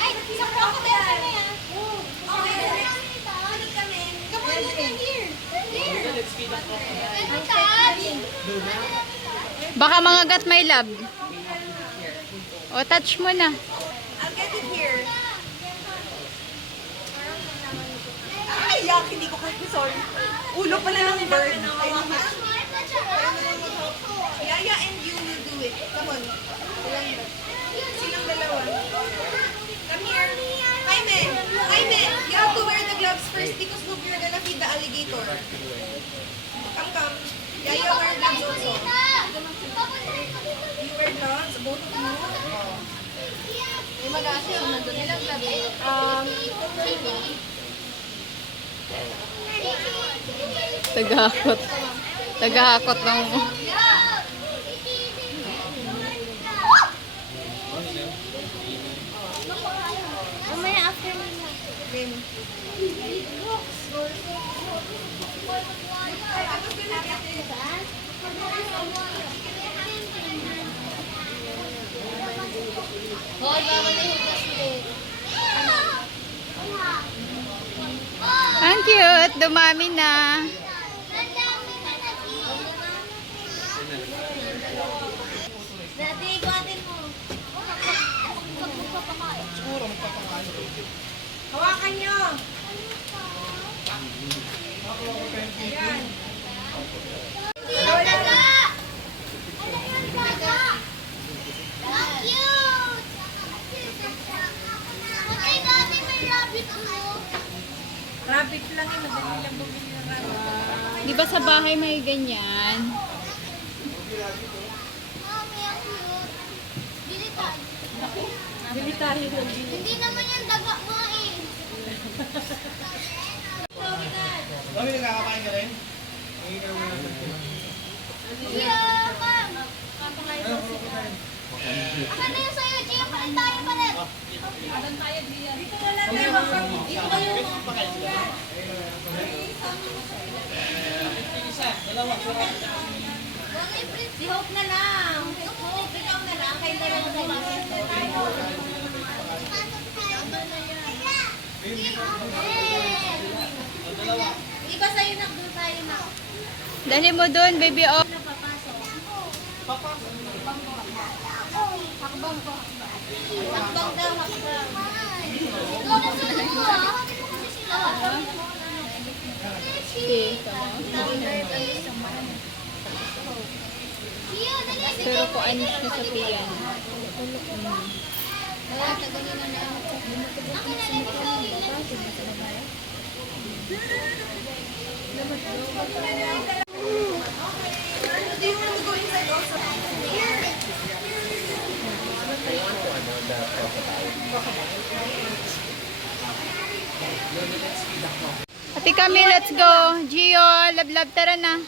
Ay, sa crocodile kami ah. Okay. Sunod kami. Come on, look at here. Baka mangagat, my love. O, touch mo na. I'll get it here. Ay, yak, hindi ko kaya. Sorry. Ulo pala ng bird. Yaya and you will do it. Come on. Silang dalawa. Come here. Jaime, Jaime, you have to wear the gloves first because look, you're gonna feed the alligator. Come. Yaya, wear gloves also. You wear gloves, both of you. May mag-aasya yung nandun. Ilang gloves? Tagahakot. Tagahakot ng... Mamaya after nila. Rin. Hoy, bawal na hugas ulit. Ang cute. Dumami na. Dati, iguatin mo. Hawakan nyo. Ayan. Yung daga! Ano yung daga? Ang cute! Okay, dati may rabbit ako. Rabbit lang eh. Madali lang bumili ng rabbit. Di ba sa bahay may ganyan? Mami, ang cute. Bili tayo. Bili tayo doon. Hindi naman yung daga mo eh. Mami, nagkakapain ka rin? Yeah, ma'am. Asan na yung sa'yo, Gia? Palit tayo, palit. Dito na lang tayo. Dito kayo. Si Hope na lang. Hope, ikaw na lang. Kailangan mo na Iba sa'yo na, doon tayo na. Dali mo dun, baby. Oh. Napapasok. Hakbang ko. Hakbang daw, hakbang. Ikaw na sila ko, ah. Okay, Gia, dali. pero ko anis na sa piyan. Wala, tagalin na lang. Akin na lang ito, ilan. Do you want to go inside also? Ate kami, let's go. Gio, love, tara na.